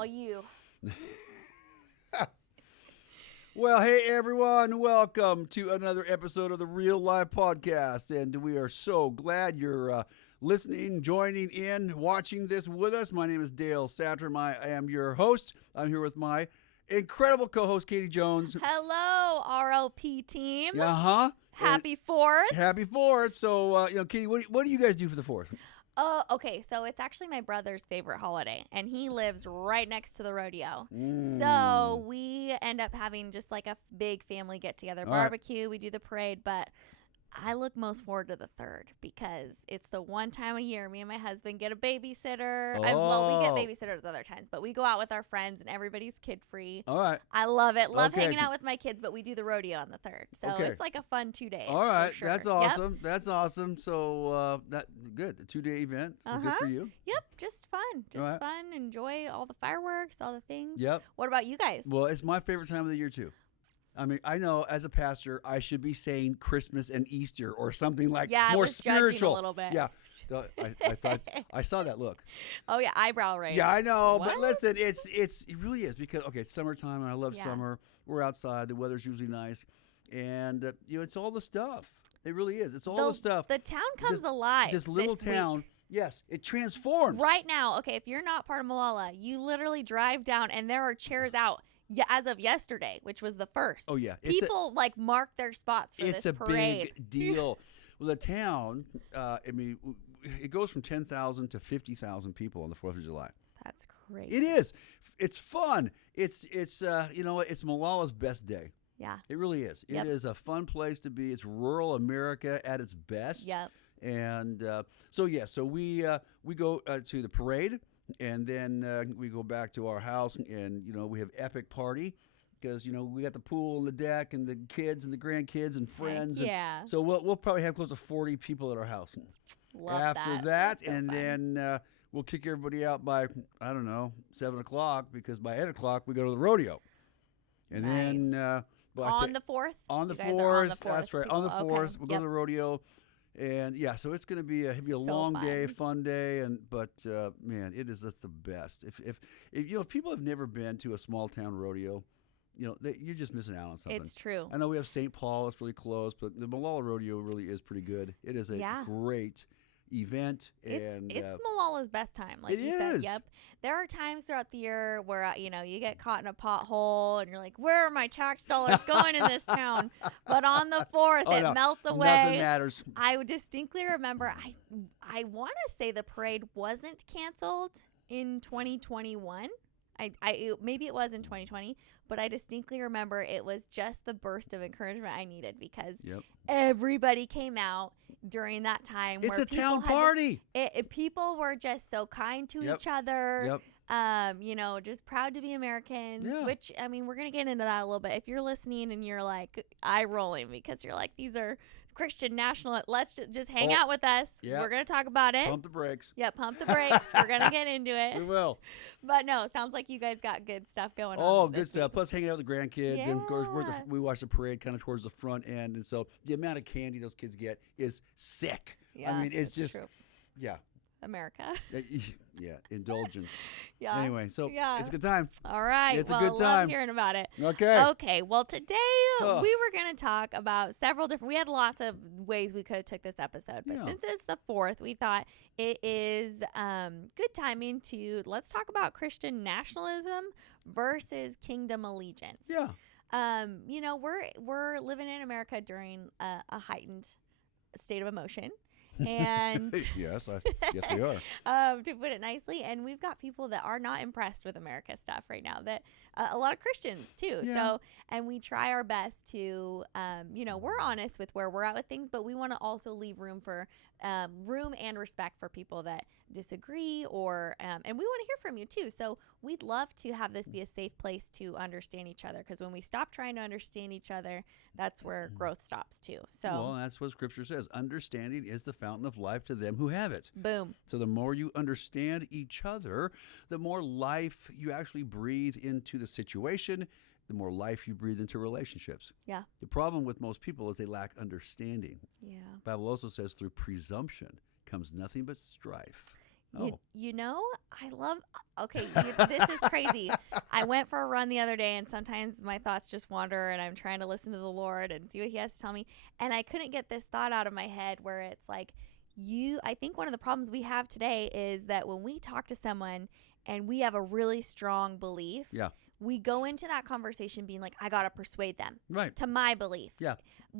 All you. Well, hey everyone, welcome to another episode of the Real Life Podcast, and we are so glad you're listening, joining in, watching this with us. My name is Dale Satram. I am your host. I'm here with my incredible co-host, Katie Jones. Hello, RLP team. Happy 4th. Happy 4th. So, Katie, what do you guys do for the 4th? Okay, so it's actually my brother's favorite holiday, and he lives right next to the rodeo. So we end up having just like a big family get-together barbecue. We do the parade, but I look most forward to the 3rd because it's the one time a year me and my husband get a babysitter. Well, we get babysitters other times, but we go out with our friends and everybody's kid-free. All right. I love it. Love hanging out with my kids, but we do the rodeo on the 3rd. So it's like a fun 2 days. All right. Sure. That's awesome. Yep. That's awesome. So that good. A 2-day event. So good for you. Yep. Just fun. Just fun. Enjoy all the fireworks, all the things. Yep. What about you guys? Well, it's my favorite time of the year too. I mean, I know as a pastor, I should be saying Christmas and Easter or something like more spiritual. Judging a little bit. Yeah, I thought I saw that look. Oh yeah, eyebrow raise. Yeah, I know, but listen, it really is because it's summertime and I love summer. We're outside, the weather's usually nice, and it's all the stuff. It really is. It's all the stuff. The town comes alive. This little town. Week. Yes, it transforms. Right now, okay, if you're not part of Malala, you literally drive down and there are chairs out. Yeah, as of yesterday, which was the 1st. Oh, yeah. People mark their spots for this parade. It's a big deal. Well, the town, it goes from 10,000 to 50,000 people on the 4th of July. That's crazy. It is. It's fun. It's Malala's best day. Yeah. It really is. It is a fun place to be. It's rural America at its best. Yep. And so we go to the parade. And then we go back to our house, and we have epic party because we got the pool and the deck and the kids and the grandkids and friends. Yeah. So we'll probably have close to 40 people at our house. Love After that, so and fun. Then we'll kick everybody out by 7:00 because by 8:00 we go to the rodeo. And then on the 4th. On the 4th, that's right. On the 4th, we'll go to the rodeo. And so it's going to be a long day, fun day, but man, that's the best. If people have never been to a small town rodeo, you're just missing out on something. It's true. I know we have St. Paul; it's really close, but the Malala Rodeo really is pretty good. It is a great event. It's Malala's best time, like you said. Yep. There are times throughout the year where you get caught in a pothole and you're like, where are my tax dollars going in this town? But on the 4th, it melts away. Nothing matters. I distinctly remember. I want to say the parade wasn't canceled in 2021. Maybe it was in 2020, but I distinctly remember it was just the burst of encouragement I needed because everybody came out during that time. It's a town party. People were just so kind to each other. Just proud to be Americans, which, we're going to get into that a little bit. If you're listening and you're like eye rolling because you're like, these are Christian national, let's just hang out with us. We're going to talk about it. Pump the brakes. Yeah, pump the brakes. We're going to get into it. We will. But no, sounds like you guys got good stuff going on. Oh, good stuff. Plus hanging out with the grandkids. And of course, we watch the parade kind of towards the front end. And so the amount of candy those kids get is sick. Yeah, it's just, true. Yeah. America. Indulgence. Yeah. Anyway, so it's a good time. All right. It's a good time. Love hearing about it. Okay. Well, today we were going to talk about several different. We had lots of ways we could have took this episode, but since it's the 4th, we thought it is good timing to let's talk about Christian nationalism versus kingdom allegiance. Yeah. We're living in America during a heightened state of emotion. And yes, we are. To put it nicely, and we've got people that are not impressed with America stuff right now. That a lot of Christians too. Yeah. So, and we try our best to, we're honest with where we're at with things, but we want to also leave room for room and respect for people that disagree, or and we want to hear from you too. So we'd love to have this be a safe place to understand each other, because when we stop trying to understand each other, that's where growth stops too. So well, that's what Scripture says. Understanding is the fountain of life to them who have it. Boom. So the more you understand each other, the more life you actually breathe into the situation, the more life you breathe into relationships. Yeah. The problem with most people is they lack understanding. Yeah. The Bible also says through presumption comes nothing but strife. You know, I love, okay, this is crazy. I went for a run the other day, and sometimes my thoughts just wander, and I'm trying to listen to the Lord and see what he has to tell me. And I couldn't get this thought out of my head where it's like, I think one of the problems we have today is that when we talk to someone and we have a really strong belief, we go into that conversation being like, I got to persuade them to my belief. Yeah.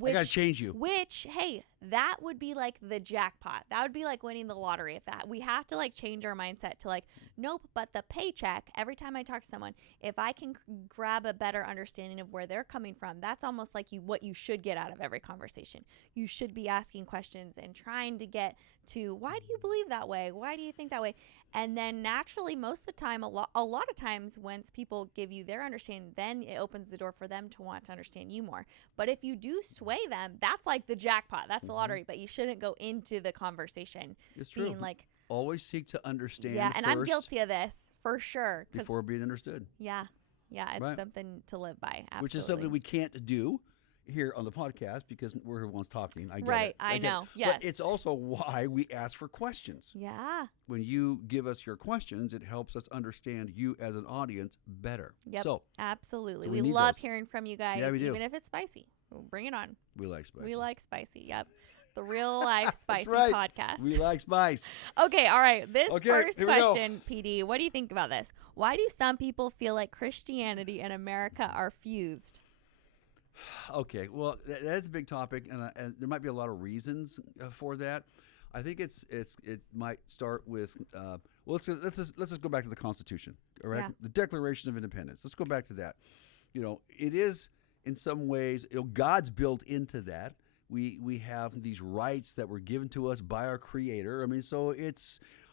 I got to change you. Which, hey, that would be like the jackpot. That would be like winning the lottery. If that, we have to like change our mindset to like, nope, but the paycheck, every time I talk to someone, if I can grab a better understanding of where they're coming from, that's almost like what you should get out of every conversation. You should be asking questions and trying to get to, why do you believe that way? Why do you think that way? And then naturally, most of the time, a lot of times, once people give you their understanding, then it opens the door for them to want to understand you more. But if you do sway them, that's like the jackpot. That's the lottery. But you shouldn't go into the conversation being like, always seek to understand. Yeah, and I'm guilty of this for sure. Before being understood. Yeah, it's something to live by. Absolutely. Which is something we can't do here on the podcast because we're the ones talking. I get it. I know. Yes. But it's also why we ask for questions. Yeah. When you give us your questions, it helps us understand you as an audience better. Yep. So absolutely. We love hearing from you guys, we do. Even if it's spicy. Bring it on. We like spicy. We like spicy. Yep. The Real Life Spicy Podcast. We like spice. Okay, all right. This first question, PD, what do you think about this? Why do some people feel like Christianity and America are fused? Okay, well, that's a big topic, and there might be a lot of reasons for that. I think it might start with let's just go back to the Constitution, all right? Yeah. The Declaration of Independence. Let's go back to that. It is in some ways, God's built into that. We have these rights that were given to us by our Creator. I mean, so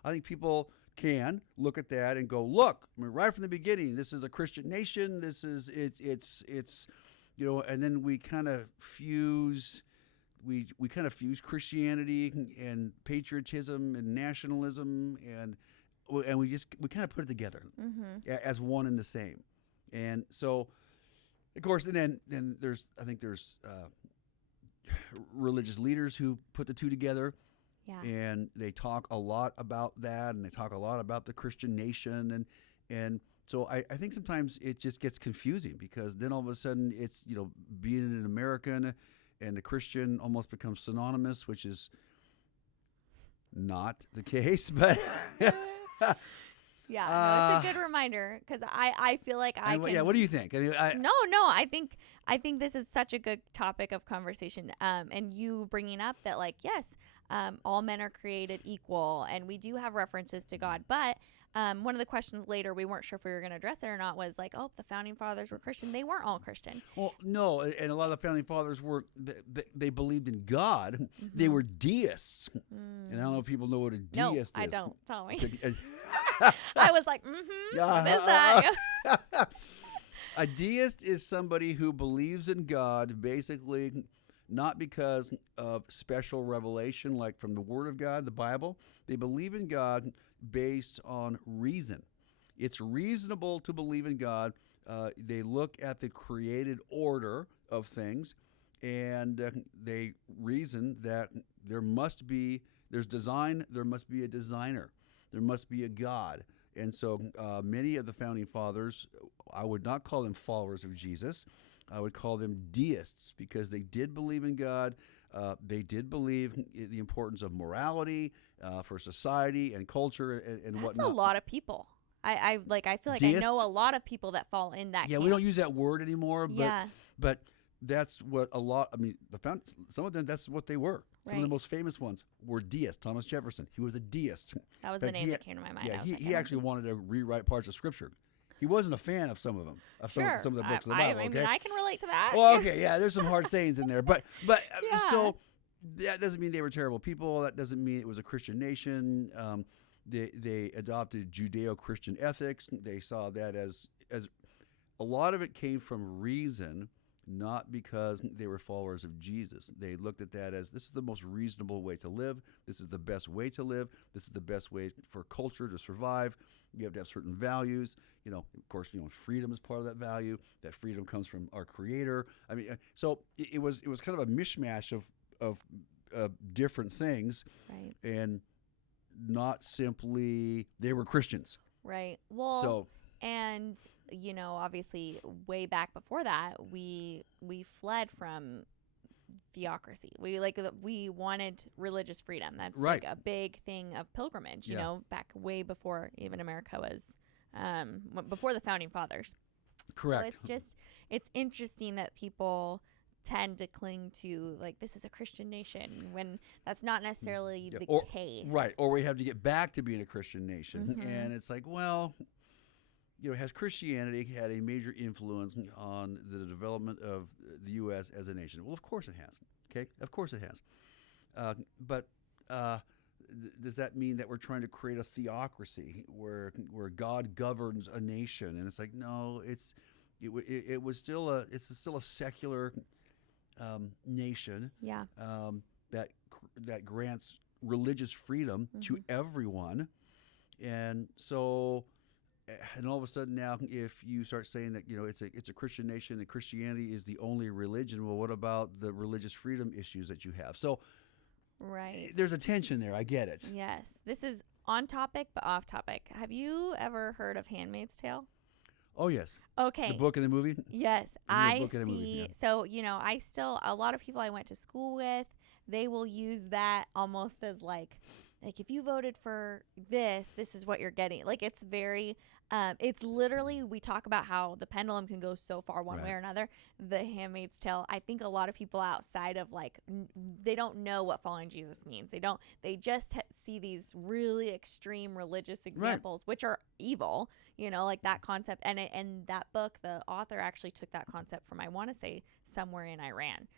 I think people can look at that and go, look, I mean, right from the beginning, this is a Christian nation. This is it's. And then we kind of fuse Christianity and patriotism and nationalism, and we kind of put it together as one and the same. And so, of course, and then there's religious leaders who put the two together. Yeah. And they talk a lot about that, and they talk a lot about the Christian nation, and so I think sometimes it just gets confusing because then all of a sudden it's, being an American and a Christian almost becomes synonymous, which is not the case. But yeah, it's a good reminder because I feel like I can. Yeah, what do you think? I mean, No, I think this is such a good topic of conversation. And you bringing up that yes, all men are created equal, and we do have references to God, but. One of the questions later, we weren't sure if we were going to address it or not, was like, the founding fathers were Christian. They weren't all Christian. Well, no, and a lot of the founding fathers they believed in God. Mm-hmm. They were deists. And I don't know if people know what a deist is. No, I don't. Tell me. I was like, what is that? A deist is somebody who believes in God basically not because of special revelation like from the Word of God, the Bible. They believe in God based on reason. It's reasonable to believe in God. They look at the created order of things, and they reason that there's design, there must be a designer, there must be a God. And so many of the founding fathers, I would not call them followers of Jesus. I would call them deists because they did believe in God. They did believe in the importance of morality for society and culture and whatnot. That's a lot of people. I feel like deists? I know a lot of people that fall in that. Yeah, camp. we don't use that word anymore. But, yeah. But that's what a lot. I mean, some of them. That's what they were. Some of the most famous ones were deists. Thomas Jefferson. He was a deist. That was the name that came to my mind. Yeah, he actually wanted to rewrite parts of Scripture. He wasn't a fan of some of them, some of the books of the Bible. I mean, I can relate to that. Well, okay, yeah, there's some hard sayings in there, but so that doesn't mean they were terrible people. That doesn't mean it was a Christian nation. They adopted Judeo-Christian ethics. They saw that as a lot of it came from reason, not because they were followers of Jesus. They looked at that as this is the most reasonable way to live. This is the best way to live. This is the best way for culture to survive. You have to have certain values. Of course, freedom is part of that value. That freedom comes from our Creator. I mean, so it was kind of a mishmash of different things. Right. And not simply they were Christians. Right. Well, So and obviously way back before that, we fled from theocracy. We wanted religious freedom. That's right. like a big thing of pilgrimage, back way before even America was before the founding fathers. Correct. So it's interesting that people tend to cling to like this is a Christian nation when that's not necessarily the case. Right. Or we have to get back to being a Christian nation. Mm-hmm. And it's like, well, has Christianity had a major influence on the development of the U.S. as a nation? Well, of course it has. Okay, of course it has. But does that mean that we're trying to create a theocracy where God governs a nation? And it's like, no, it's still a secular nation. Yeah. That grants religious freedom to everyone, and so. And all of a sudden now, if you start saying that it's a Christian nation and Christianity is the only religion, well, what about the religious freedom issues that you have? So, right, there's a tension there. I get it. Yes, this is on topic but off topic. Have you ever heard of *Handmaid's Tale*? Oh yes. Okay. The book and the movie. Yes, I see. Movie, yeah. So a lot of people I went to school with, they will use that almost as like if you voted for this is what you're getting. Like it's very. It's literally, we talk about how the pendulum can go so far one way or another. The Handmaid's Tale, I think a lot of people outside of they don't know what following Jesus means. They just see these really extreme religious examples, which are evil, like that concept. And that book, the author actually took that concept from, I want to say, somewhere in Iran.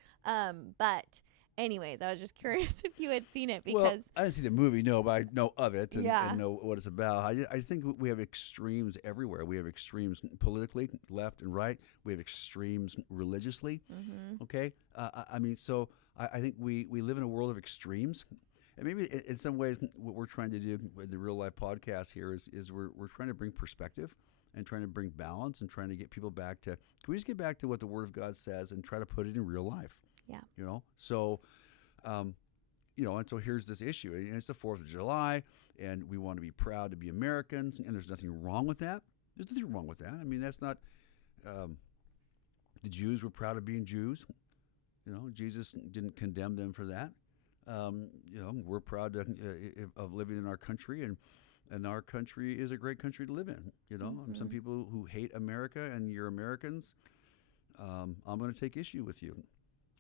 But anyways, I was just curious if you had seen it because I didn't see the movie, no, but I know of it and know what it's about. I think we have extremes everywhere. We have extremes politically, left and right. We have extremes religiously. Okay, I think we live in a world of extremes, and maybe in some ways what we're trying to do with the Real Life podcast here is we're trying to bring perspective and trying to bring balance and trying to get people back to. Can we just get back to what the Word of God says and try to put it in real life? Yeah. So, and so here's this issue. And it's the 4th of July, and we want to be proud to be Americans, and there's nothing wrong with that. There's nothing wrong with that. I mean, that's not, the Jews were proud of being Jews. Jesus didn't condemn them for that. We're proud of living in our country, and our country is a great country to live in. Some people who hate America and you're Americans, I'm going to take issue with you.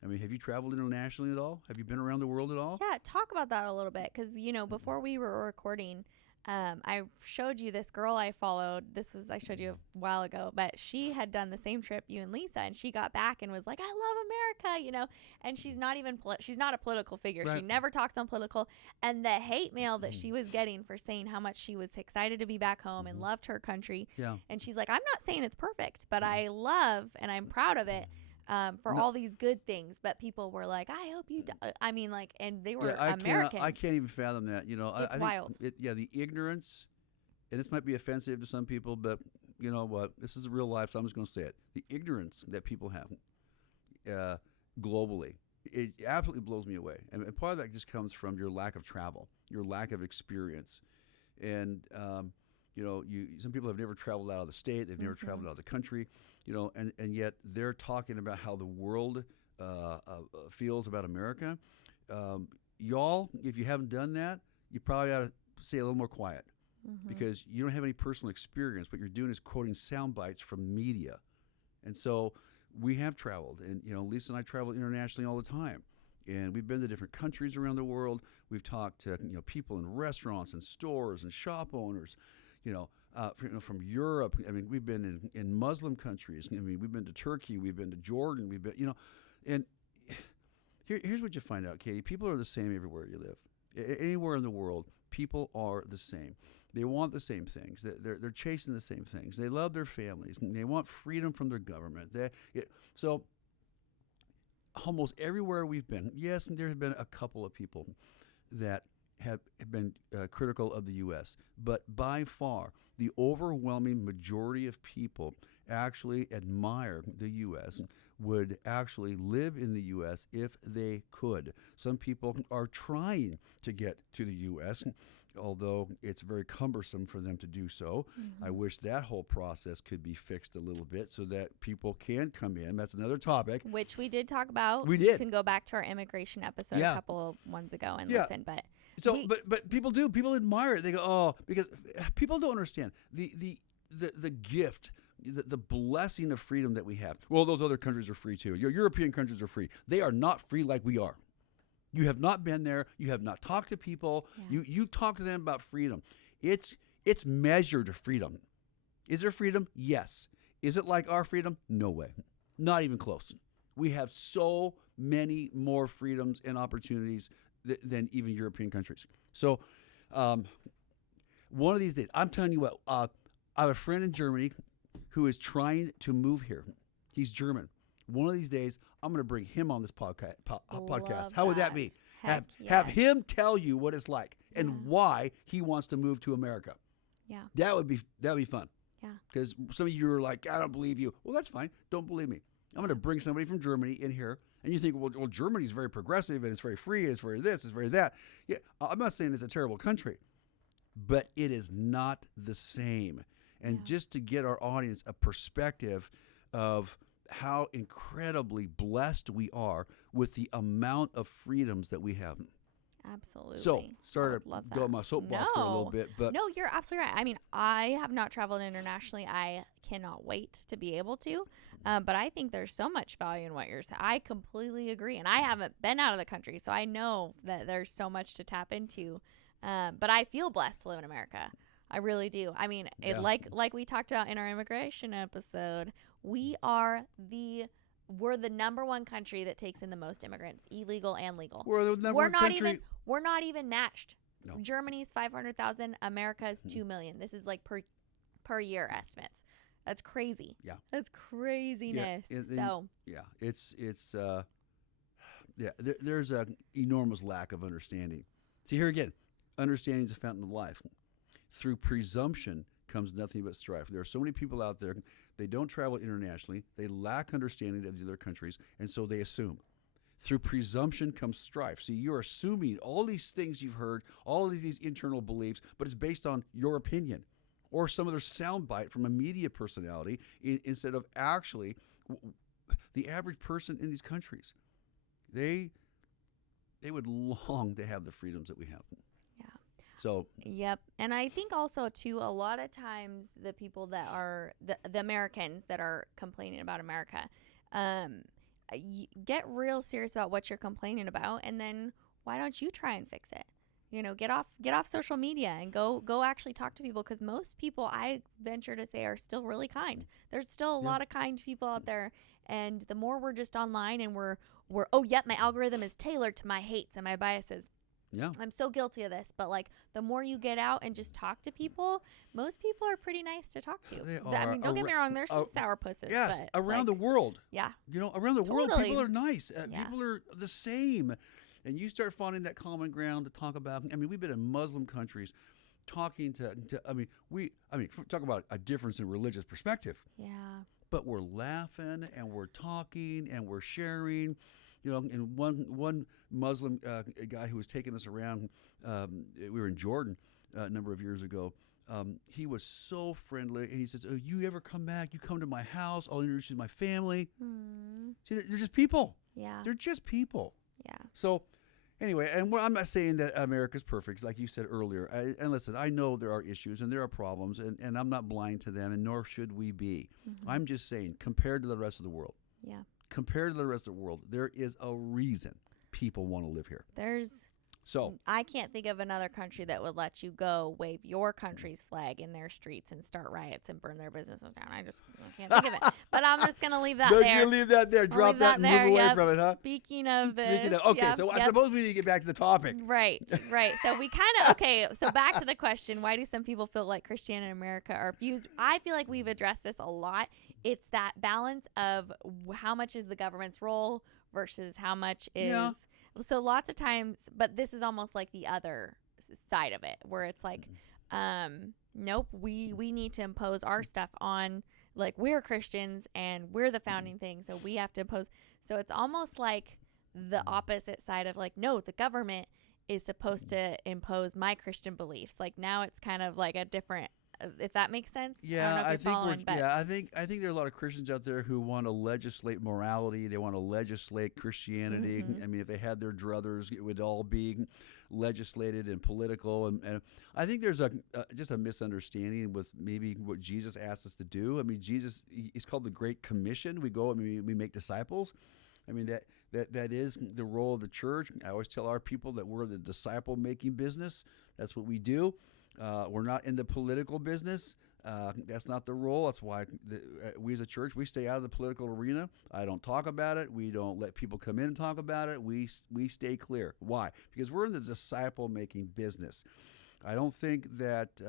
I mean, have you traveled internationally at all? Have you been around the world at all? Yeah, talk about that a little bit because, before we were recording, I showed you this girl I followed. I showed you a while ago, but she had done the same trip, you and Lisa, and she got back and was like, I love America, and she's not even, she's not a political figure. Right. She never talks on political. And the hate mail that she was getting for saying how much she was excited to be back home and loved her country. Yeah. And she's like, I'm not saying it's perfect, but I love and I'm proud of it. For all these good things, but people were like, I hope you I mean, and they were Americans. I can't even fathom that. It's wild. The ignorance, and this might be offensive to some people, but you know what? This is real life, so I'm just going to say it. The ignorance that people have globally, it absolutely blows me away. And part of that just comes from your lack of travel, your lack of experience. And, some people have never traveled out of the state. They've never traveled out of the country. And yet they're talking about how the world feels about America. Y'all, if you haven't done that, you probably ought to stay a little more quiet because you don't have any personal experience. What you're doing is quoting sound bites from media. And so we have traveled, and Lisa and I travel internationally all the time. And we've been to different countries around the world. We've talked to people in restaurants and stores and shop owners, from Europe. I mean, we've been in Muslim countries. I mean, we've been to Turkey. We've been to Jordan. We've been, and here's what you find out, Katie. People are the same everywhere you live. Anywhere in the world, people are the same. They want the same things. They're chasing the same things. They love their families. They want freedom from their government. So almost everywhere we've been, yes, there have been a couple of people that have been critical of the U.S., but by far, the overwhelming majority of people actually admire the U.S., would actually live in the U.S. if they could. Some people are trying to get to the U.S., although it's very cumbersome for them to do so. I wish that whole process could be fixed a little bit so that people can come in. That's another topic. Which we did talk about. We You did. can go back to our immigration episode a couple of ones ago and listen. But so, but people do. People admire it. They go, oh, because people don't understand the gift, the blessing of freedom that we have. Well, those other countries are free too. Your European countries are free. They are not free like we are. You have not been there. You have not talked to people. Yeah. You talk to them about freedom. It's measured freedom. Is there freedom? Yes. Is it like our freedom? No way. Not even close. We have so many more freedoms and opportunities than even European countries. So one of these days, I'm telling you what, I have a friend in Germany who is trying to move here. He's German. One of these days, I'm going to bring him on this podcast. How would that be? Have him tell you what it's like and why he wants to move to America. Yeah, that would be fun. Yeah, because some of you are like, I don't believe you. Well, that's fine. Don't believe me. I'm going to bring somebody from Germany in here, and you think, well, Germany's very progressive and it's very free, and it's very this, it's very that. Yeah, I'm not saying it's a terrible country, but it is not the same. And just to get our audience a perspective of how incredibly blessed we are with the amount of freedoms that we have. Absolutely. So, sorry to go on my soapbox a little bit, but no, you're absolutely right. I mean, I have not traveled internationally. I cannot wait to be able to. But I think there's so much value in what you're saying. I completely agree, and I haven't been out of the country, so I know that there's so much to tap into. But I feel blessed to live in America. I really do. I mean, like we talked about in our immigration episode, we're the number one country that takes in the most immigrants, illegal and legal. We're the number one country. We're not even matched. No. Germany's 500,000, America's 2 million. This is like per year estimates. That's crazy. Yeah. That's craziness. There's an enormous lack of understanding. See, here again, understanding is a fountain of life. Through presumption comes nothing but strife. There are so many people out there, they don't travel internationally, they lack understanding of the other countries, and so they assume. Through presumption comes strife. See, you're assuming all these things you've heard, all of these internal beliefs, but it's based on your opinion or some other soundbite from a media personality instead of actually the average person in these countries. They would long to have the freedoms that we have. So yep. And I think also too, a lot of times the people that are the Americans that are complaining about America, get real serious about what you're complaining about, and then why don't you try and fix it? You know, get off social media and go actually talk to people, because most people, I venture to say, are still really kind. There's still a lot of kind people out there, and the more we're just online and we're my algorithm is tailored to my hates and my biases. Yeah, I'm so guilty of this, but like the more you get out and just talk to people, most people are pretty nice to talk to. I mean, don't get me wrong, there's some sourpusses. Yes, but around the world. Yeah. You know, around the world, people are nice. People are the same. And you start finding that common ground to talk about. I mean, we've been in Muslim countries talking to talk about a difference in religious perspective. Yeah. But we're laughing and we're talking and we're sharing. You know, and one Muslim guy who was taking us around, we were in Jordan a number of years ago. He was so friendly, and he says, "Oh, you ever come back? You come to my house. I'll introduce you to my family." See, they're just people. Yeah, they're just people. Yeah. So, anyway, and I'm not saying that America's perfect, like you said earlier. And listen, I know there are issues and there are problems, and I'm not blind to them, and nor should we be. I'm just saying, compared to the rest of the world. Yeah. Compared to the rest of the world, there is a reason people want to live here. I can't think of another country that would let you go wave your country's flag in their streets and start riots and burn their businesses down. I can't think of it. But I'm just going to leave that there. You leave that there. Drop that and move away from it, huh? Speaking of this. Okay, I suppose we need to get back to the topic. Right. So we so back to the question, why do some people feel like Christianity in America are fused? I feel like we've addressed this a lot. It's that balance of how much is the government's role versus how much is... Yeah. So lots of times, but this is almost like the other side of it, where it's like, nope, we need to impose our stuff on, like, we're Christians and we're the founding thing, so we have to impose. So it's almost like the opposite side of like, no, the government is supposed to impose my Christian beliefs. Like now it's kind of like a different, if that makes sense. Yeah, I don't know if you're following, but I think there are a lot of Christians out there who want to legislate morality. They want to legislate Christianity. Mhm. I mean, if they had their druthers, it would all be legislated and political. And I think there's just a misunderstanding with maybe what Jesus asked us to do. I mean, Jesus, it's called the Great Commission. We go and we make disciples. I mean, that is the role of the church. I always tell our people that we're the disciple-making business. That's what we do. We're not in the political business. That's not the role. That's why we as a church, we stay out of the political arena. I don't talk about it. We don't let people come in and talk about it. We stay clear. Why? Because we're in the disciple-making business. I don't think that,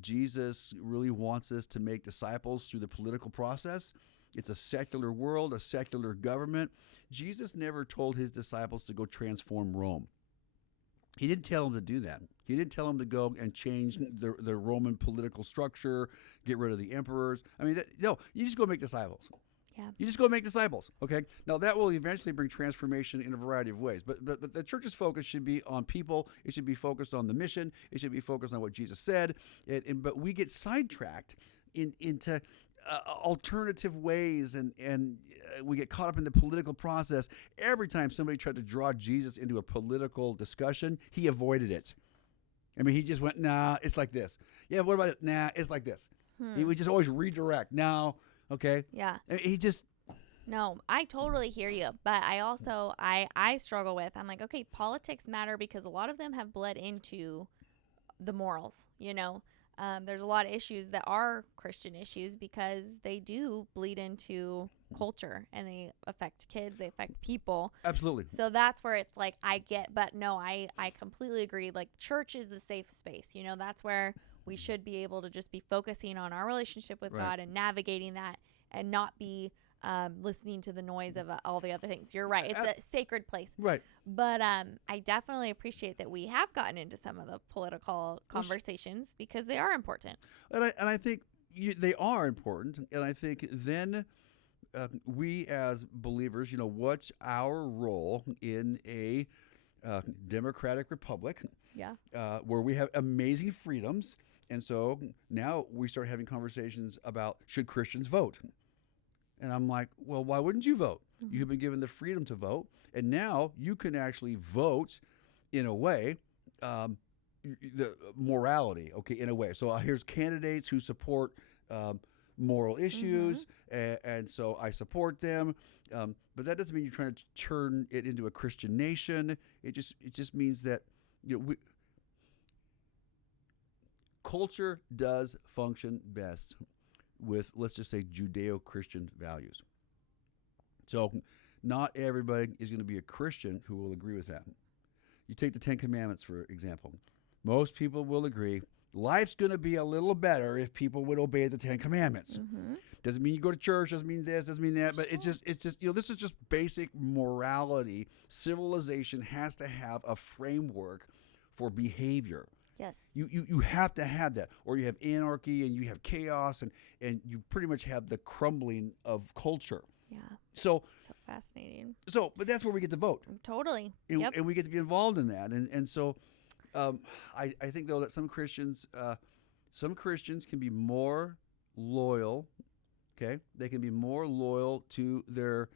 Jesus really wants us to make disciples through the political process. It's a secular world, a secular government. Jesus never told his disciples to go transform Rome. He didn't tell them to do that. He didn't tell them to go and change the Roman political structure, get rid of the emperors. I mean, no, you just go make disciples. Yeah. You just go make disciples, okay? Now, that will eventually bring transformation in a variety of ways. But the church's focus should be on people. It should be focused on the mission. It should be focused on what Jesus said. But we get sidetracked into alternative ways, and we get caught up in the political process. Every time somebody tried to draw Jesus into a political discussion, he avoided it. I mean, he just went, nah, it's like this. Yeah, what about it? Nah, it's like this. He would just always redirect. No, okay. Yeah. He just... No, I totally hear you. But I also, I struggle with, I'm like, okay, politics matter because a lot of them have bled into the morals, you know. There's a lot of issues that are Christian issues because they do bleed into culture and they affect kids, they affect people. Absolutely. So that's where it's like, I get, but no, I completely agree. Like church is the safe space, you know, that's where we should be able to just be focusing on our relationship with Right. God and navigating that and not be listening to the noise of all the other things. You're right. It's a sacred place. Right. But I definitely appreciate that we have gotten into some of the political conversations because they are important. And I think they are important. And I think then we as believers, you know, what's our role in a democratic republic? Yeah. Where we have amazing freedoms. And so now we start having conversations about should Christians vote? And I'm like, well, why wouldn't you vote? Mm-hmm. You've been given the freedom to vote. And now you can actually vote in a way, the morality, okay, in a way. So here's candidates who support moral issues. Mm-hmm. And so I support them. But that doesn't mean you're trying to turn it into a Christian nation. It just means that, you know, culture does function best with, let's just say, Judeo-Christian values. So not everybody is going to be a Christian who will agree with that. You take the Ten Commandments, for example. Most people will agree life's going to be a little better if people would obey the Ten Commandments. Mm-hmm. Doesn't mean you go to church, doesn't mean this, doesn't mean that, but it's just, you know, this is just basic morality. Civilization has to have a framework for behavior. Yes. You have to have that, or you have anarchy and you have chaos, and you pretty much have the crumbling of culture. Yeah. So fascinating. So, but that's where we get to vote. Totally. And we get to be involved in that. And so I think, though, that some Christians can be more loyal, okay? They can be more loyal to their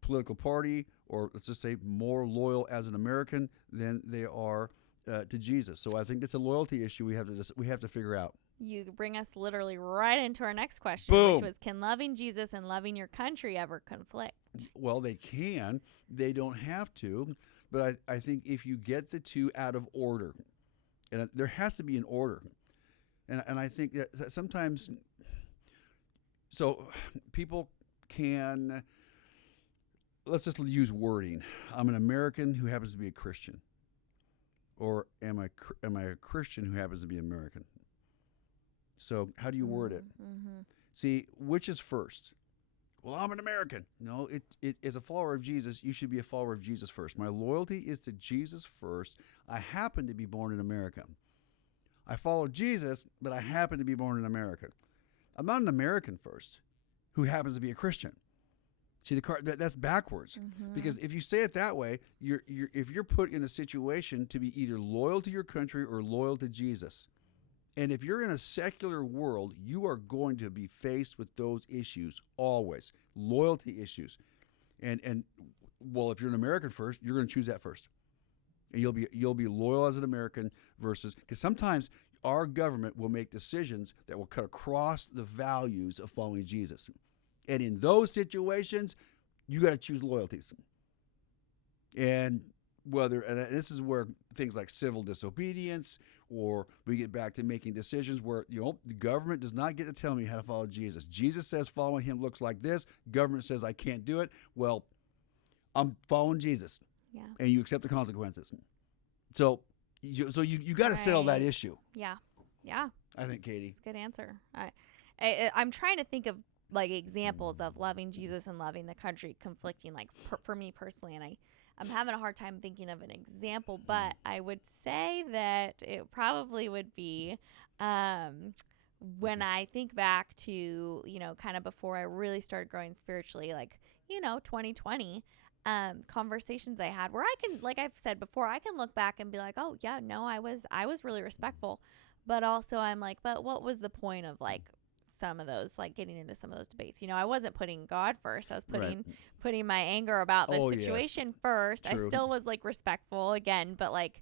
political party, or let's just say more loyal as an American than they are to Jesus. So I think it's a loyalty issue we have to figure out. You bring us literally right into our next question, Boom. Which was, can loving Jesus and loving your country ever conflict? Well, they can. They don't have to. But I think if you get the two out of order, and there has to be an order, and I think that sometimes, so people can, let's just use wording. I'm an American who happens to be a Christian. Or am I a Christian who happens to be American? So how do you word it? Mm-hmm. See, which is first? Well, I'm an American. No, it as a follower of Jesus, you should be a follower of Jesus first. My loyalty is to Jesus first. I happen to be born in America. I follow Jesus, but I happen to be born in America. I'm not an American first who happens to be a Christian. See the card that's backwards. Because if you say it that way, if you're put in a situation to be either loyal to your country or loyal to Jesus. And if you're in a secular world, you are going to be faced with those issues always, loyalty issues. And well, if you're an American first, you're going to choose that first. And you'll be loyal as an American versus, because sometimes our government will make decisions that will cut across the values of following Jesus. And in those situations, you got to choose loyalties. And this is where things like civil disobedience, or we get back to making decisions where, the government does not get to tell me how to follow Jesus. Jesus says following him looks like this. Government says I can't do it. Well, I'm following Jesus. Yeah. And you accept the consequences. So you got to settle that issue. Yeah. Yeah. I think, Katie. It's a good answer. I'm trying to think of like examples of loving Jesus and loving the country conflicting, like for me personally, and I'm having a hard time thinking of an example, but I would say that it probably would be when I think back to, kind of before I really started growing spiritually, like, 2020, conversations I had where I can, like I've said before, I can look back and be like, oh yeah, no, I was really respectful, but also I'm like, but what was the point of like some of those, like getting into some of those debates? I wasn't putting God first. I was putting my anger about the situation first. True. I still was like respectful again, but like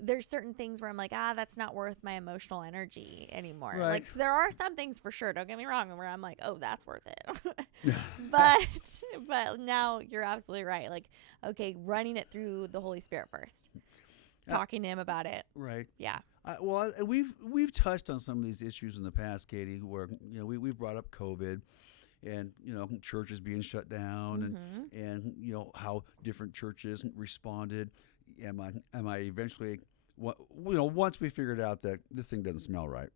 there's certain things where I'm like, that's not worth my emotional energy anymore. Right. Like there are some things for sure, don't get me wrong, where I'm like, oh, that's worth it. but now you're absolutely right. Like, okay, running it through the Holy Spirit first, talking to him about it. Right. Yeah. Well, we've touched on some of these issues in the past, Katie, where we've brought up COVID, and churches being shut down, and how different churches responded. Am I eventually, once we figured out that this thing doesn't smell right,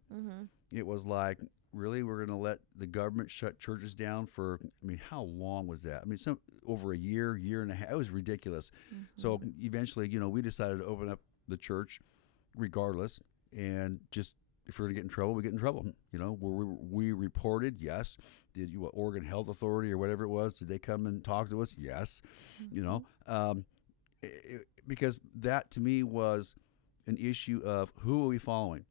it was like, really, we're going to let the government shut churches down for, how long was that? Over a year and a half. It was ridiculous. So eventually, we decided to open up the church regardless, and just if we're going to get in trouble, we get in trouble. We reported, yes. Did Oregon Health Authority or whatever it was, did they come and talk to us? Yes. Because that to me was an issue of who are we following?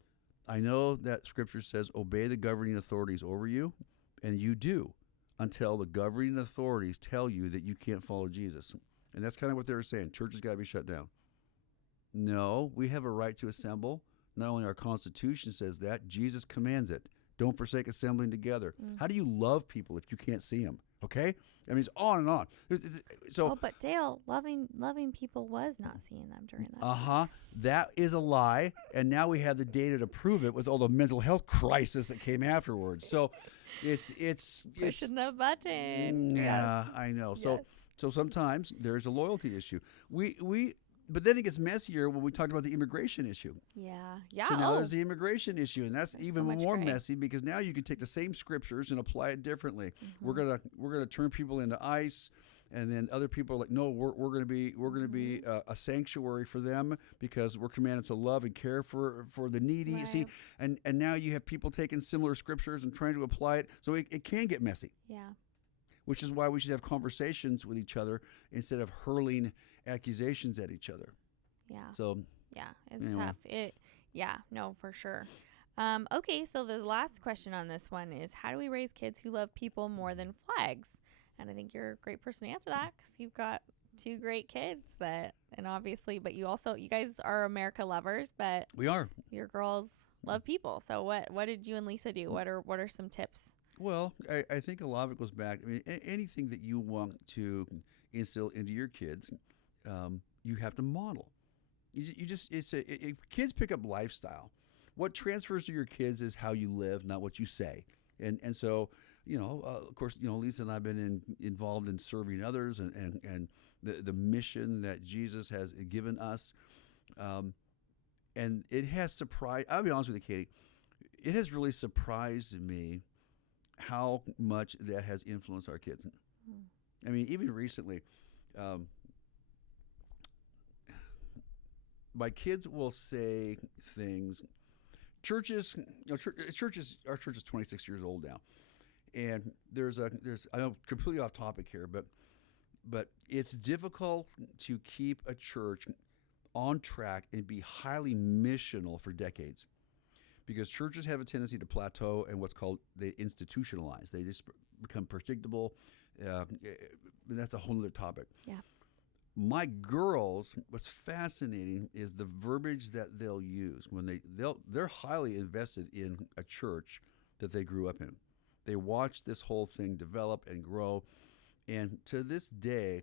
I know that Scripture says obey the governing authorities over you, and you do until the governing authorities tell you that you can't follow Jesus. And that's kind of what they were saying. Churches got to be shut down. No, we have a right to assemble. Not only our Constitution says that, Jesus commands it. Don't forsake assembling together. How do you love people if you can't see them? Okay? It's on and on. So, but Dale, loving people was not seeing them during that. That is a lie, and now we have the data to prove it with all the mental health crisis that came afterwards. So, it's pushing the button. Yeah, I know. Yes. So sometimes there's a loyalty issue. But then it gets messier when we talked about the immigration issue. Yeah. So now there's the immigration issue, and that's even more messy because now you can take the same scriptures and apply it differently. We're gonna turn people into ICE, and then other people are like, no, we're gonna be a sanctuary for them because we're commanded to love and care for the needy. Right. See, and now you have people taking similar scriptures and trying to apply it, so it can get messy. Yeah. Which is why we should have conversations with each other instead of hurling accusations at each other. Yeah. So it's tough. No, for sure. Okay, so the last question on this one is, how do we raise kids who love people more than flags? And I think you're a great person to answer that because you've got two great kids but you guys are America lovers, but we are. Your girls love people. So what did you and Lisa do? What are some tips? Well, I think a lot of it goes back. Anything that you want to instill into your kids, you have to model. Kids pick up lifestyle. What transfers to your kids is how you live, not what you say. And so, of course, Lisa and I have been involved in serving others and the mission that Jesus has given us. And it has surprised, I'll be honest with you, Katie, it has really surprised me how much that has influenced our kids. Even recently, my kids will say things. Our church is 26 years old now, And I know completely off topic here, but it's difficult to keep a church on track and be highly missional for decades, because churches have a tendency to plateau and what's called they institutionalize. They just become predictable. That's a whole other topic. Yeah. My girls, what's fascinating is the verbiage that they'll use when they're highly invested in a church that they grew up in. They watch this whole thing develop and grow, and to this day,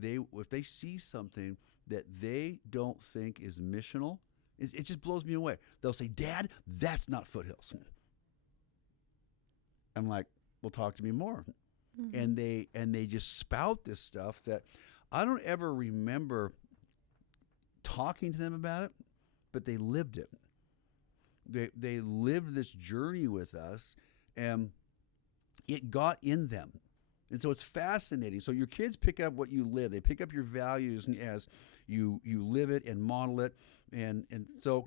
if they see something that they don't think is missional, it just blows me away. They'll say, "Dad, that's not Foothills." I'm like, "Well, talk to me more." Mm-hmm. And they just spout this stuff that I don't ever remember talking to them about it, but they lived it. They lived this journey with us, and it got in them. And so it's fascinating. So your kids pick up what you live. They pick up your values as you live it and model it. And so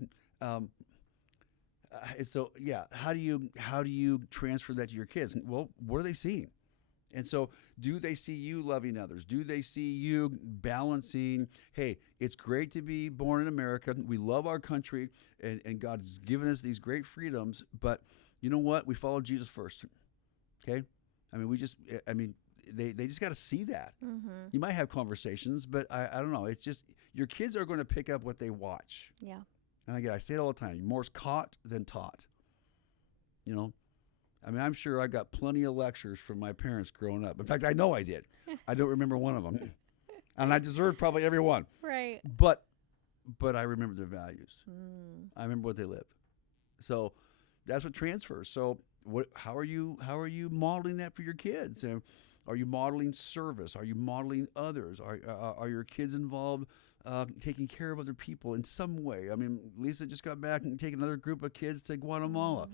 yeah, how do you transfer that to your kids? Well, what are they seeing? And so do they see you loving others? Do they see you balancing, hey, it's great to be born in America. We love our country, and God's given us these great freedoms. But you know what? We follow Jesus first. Okay? They just got to see that. Mm-hmm. You might have conversations, but I don't know. It's just your kids are going to pick up what they watch. Yeah. And again, I say it all the time. More's caught than taught. You know? I'm sure I got plenty of lectures from my parents growing up. In fact, I know I did. I don't remember one of them. And I deserved probably every one. Right. But I remember their values. I remember what they lived. So that's what transfers. So how are you modeling that for your kids? And are you modeling service? Are you modeling others? Are your kids involved taking care of other people in some way? Lisa just got back and take another group of kids to Guatemala.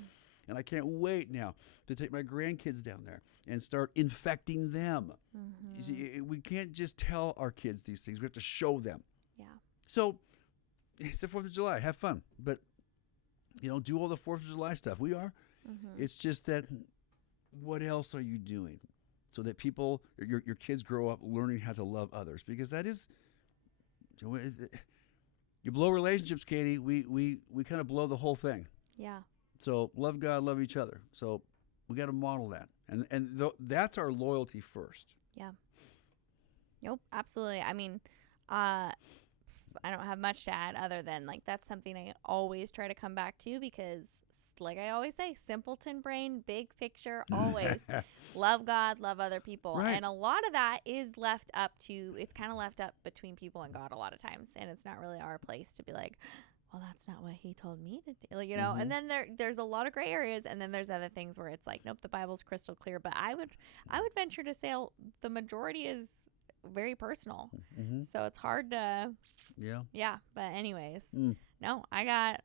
And I can't wait now to take my grandkids down there and start infecting them. Mm-hmm. You see, we can't just tell our kids these things. We have to show them. Yeah. So it's the 4th of July. Have fun. But, do all the 4th of July stuff. We are. Mm-hmm. It's just that what else are you doing so that your kids grow up learning how to love others? Because that is, you blow relationships, Katie. We kind of blow the whole thing. Yeah. So love God, love each other. So we got to model that. And that's our loyalty first. Yeah. Nope, absolutely. I don't have much to add other than that's something I always try to come back to because like I always say, simpleton brain, big picture, always love God, love other people. Right. And a lot of that is it's kind of left up between people and God a lot of times. And it's not really our place to be like, well, that's not what he told me to do, mm-hmm. And then there's a lot of gray areas, and then there's other things where it's like, nope, the Bible's crystal clear. But I would venture to say the majority is very personal, mm-hmm. So it's hard to, yeah. But anyways, no, I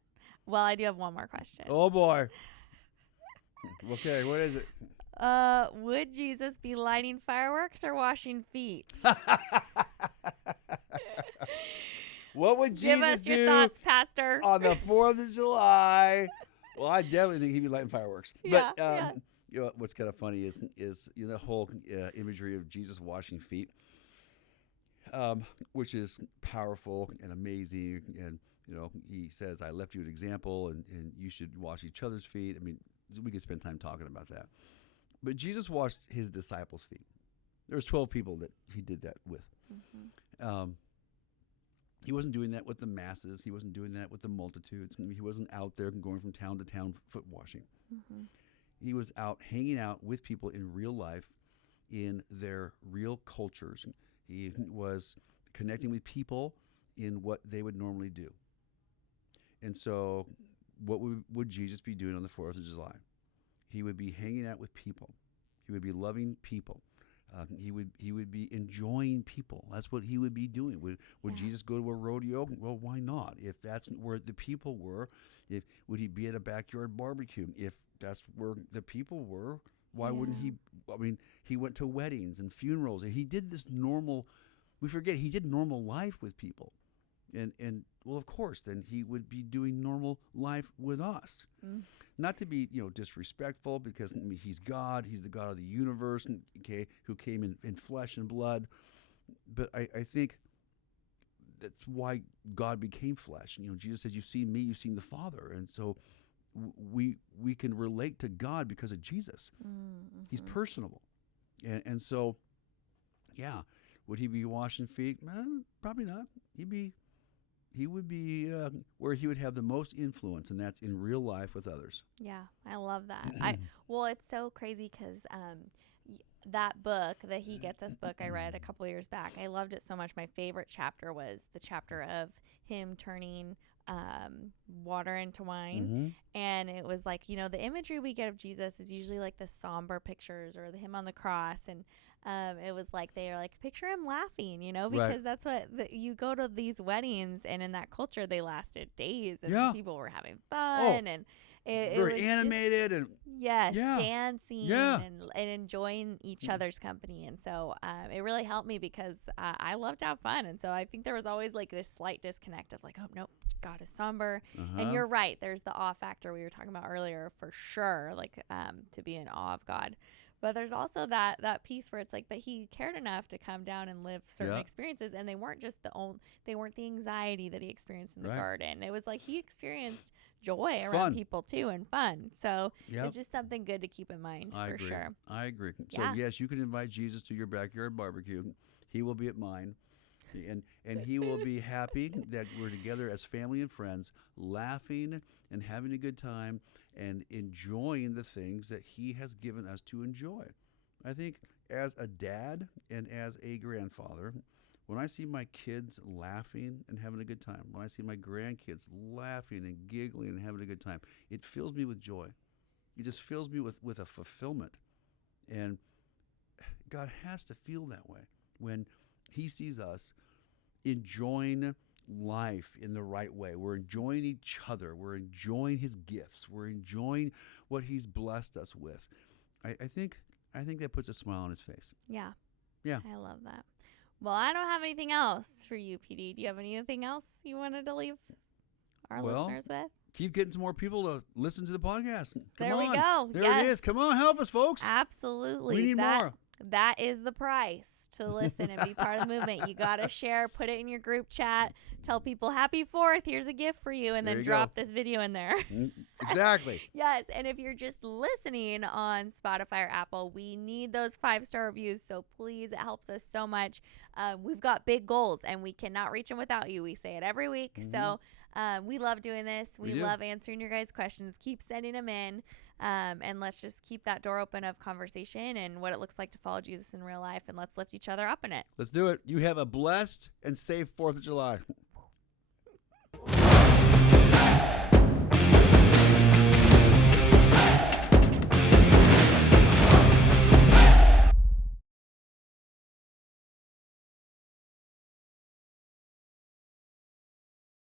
do have one more question. Oh boy. Okay, what is it? Would Jesus be lighting fireworks or washing feet? What would Jesus Give us do your thoughts, Pastor. On the 4th of July? Well, I definitely think he'd be lighting fireworks. Yeah, but what's kind of funny is the whole imagery of Jesus washing feet, which is powerful and amazing. And he says, "I left you an example, and you should wash each other's feet." We could spend time talking about that. But Jesus washed his disciples' feet. There was 12 people that he did that with. Mm-hmm. He wasn't doing that with the masses. He wasn't doing that with the multitudes. He wasn't out there going from town to town foot washing. Mm-hmm. He was out hanging out with people in real life, in their real cultures. He was connecting with people in what they would normally do. And so what would Jesus be doing on the 4th of July? He would be hanging out with people. He would be loving people. He would be enjoying people. That's what he would be doing. Would Jesus go to a rodeo? Well, why not? If that's where the people were, would he be at a backyard barbecue? If that's where the people were, why wouldn't he? He went to weddings and funerals. And he did this normal. We forget he did normal life with people. And well, of course, then he would be doing normal life with us. Not to be, disrespectful, because I mean, he's God. He's the God of the universe, okay, who came in flesh and blood. But I think that's why God became flesh. Jesus says, "You've seen me, you've seen the Father," and so we can relate to God because of Jesus. He's personable, and so, yeah. Would he be washing feet? Probably not. He would be where he would have the most influence, and that's in real life with others. Yeah, I love that. Well, it's so crazy because that book, the He Gets Us book, I read a couple years back. I loved it so much. My favorite chapter was the chapter of him turning water into wine. And it was like, the imagery we get of Jesus is usually like the somber pictures or him on the cross. And it was like, they are like, picture him laughing, because that's what you go to these weddings, and in that culture they lasted days, and people were having fun, and it was animated, and dancing and enjoying each other's company. And so it really helped me because I love to have fun. And so I think there was always like this slight disconnect of like, oh no, God is somber. And you're right, there's the awe factor we were talking about earlier, for sure, like to be in awe of God. But there's also that piece where it's like, but he cared enough to come down and live certain experiences, and they weren't just they weren't the anxiety that he experienced in the garden. It was like he experienced joy around people too, and fun. So it's just something good to keep in mind. Sure. I agree. So yes, you can invite Jesus to your backyard barbecue. He will be at mine. And he will be happy that we're together as family and friends, laughing and having a good time and enjoying the things that he has given us to enjoy. I think as a dad and as a grandfather, when I see my kids laughing and having a good time, when I see my grandkids laughing and giggling and having a good time, it fills me with joy. It just fills me with a fulfillment. And God has to feel that way when he sees us enjoying life in the right way. We're enjoying each other. We're enjoying his gifts. We're enjoying what he's blessed us with. I think that puts a smile on his face. Yeah. Yeah. I love that. Well, I don't have anything else for you, PD. Do you have anything else you wanted to leave our listeners with? Keep getting some more people to listen to the podcast. There we go. There it is. Come on, help us, folks. Absolutely. We need more. That is the price to listen and be part of the movement. You got to share, put it in your group chat, tell people Happy 4th, here's a gift for you, and then drop this video in there. Exactly. Yes, and if you're just listening on Spotify or Apple, we need those 5-star reviews, so please, it helps us so much. We've got big goals, and we cannot reach them without you. We say it every week, so we love doing this. We love answering your guys' questions. Keep sending them in. And let's just keep that door open of conversation and what it looks like to follow Jesus in real life, and let's lift each other up in it. Let's do it. You have a blessed and safe 4th of July.